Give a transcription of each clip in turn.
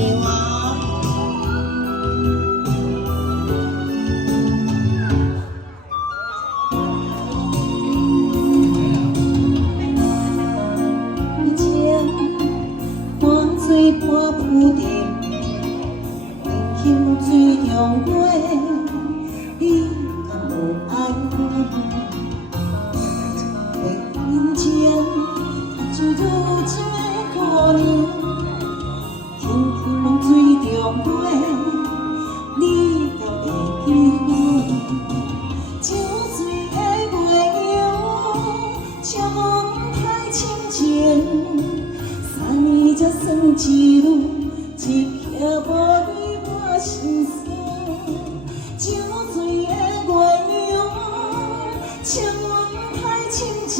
牛啊！以前看水半浮沉，饮水中过，你敢有爱我？人情就如这可能，饮水中过，你敢会记我？酒醉的月亮，请阮太深情。三年才算一路，一刻无离我心酸。酒醉的月亮，请阮太深情。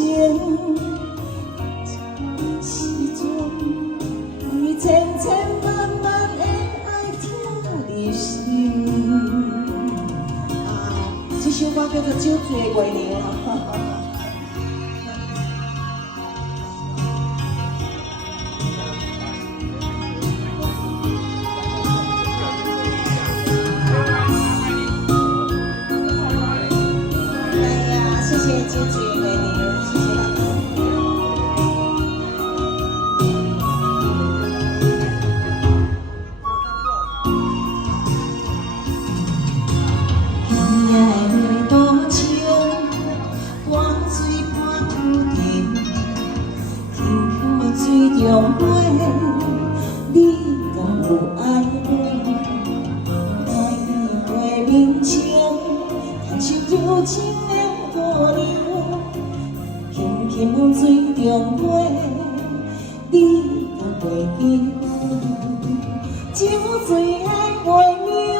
时阵，你千千万万的爱疼你心。这首歌叫做《酒醉的月亮》谢谢酒醉的月亮，谢谢大家。今夜的多情，我水半浮沉，水中过，你敢有爱我？爱你的面前，看像柔情的姑娘，往水中过，你敢袂记我？酒醉的月亮，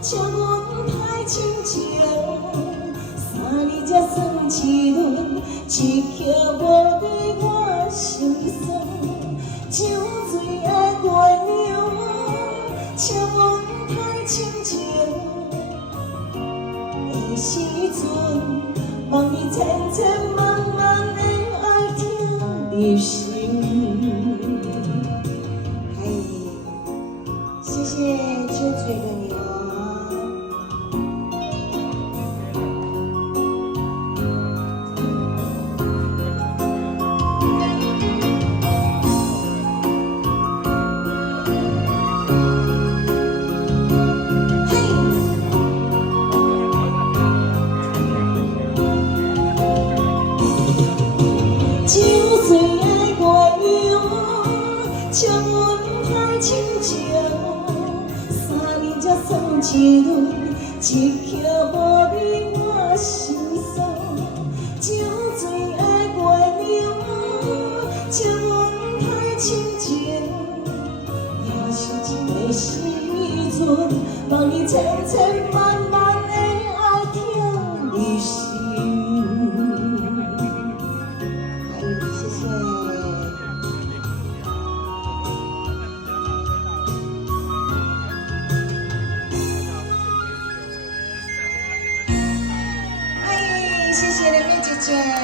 请阮太深情，三年才算一轮，一刻无离我心酸。酒醉的月亮，请阮太深情的时阵，望你千千万万的爱疼你心。谢谢酒醉的你啊！酒醉的月亮，请阮太深情，三年才算一轮，一刻无离我心酸。酒醉的月亮，请阮太深情，也是一个时阵，望你千千万万的爱疼你心。谢谢刘妹姐姐。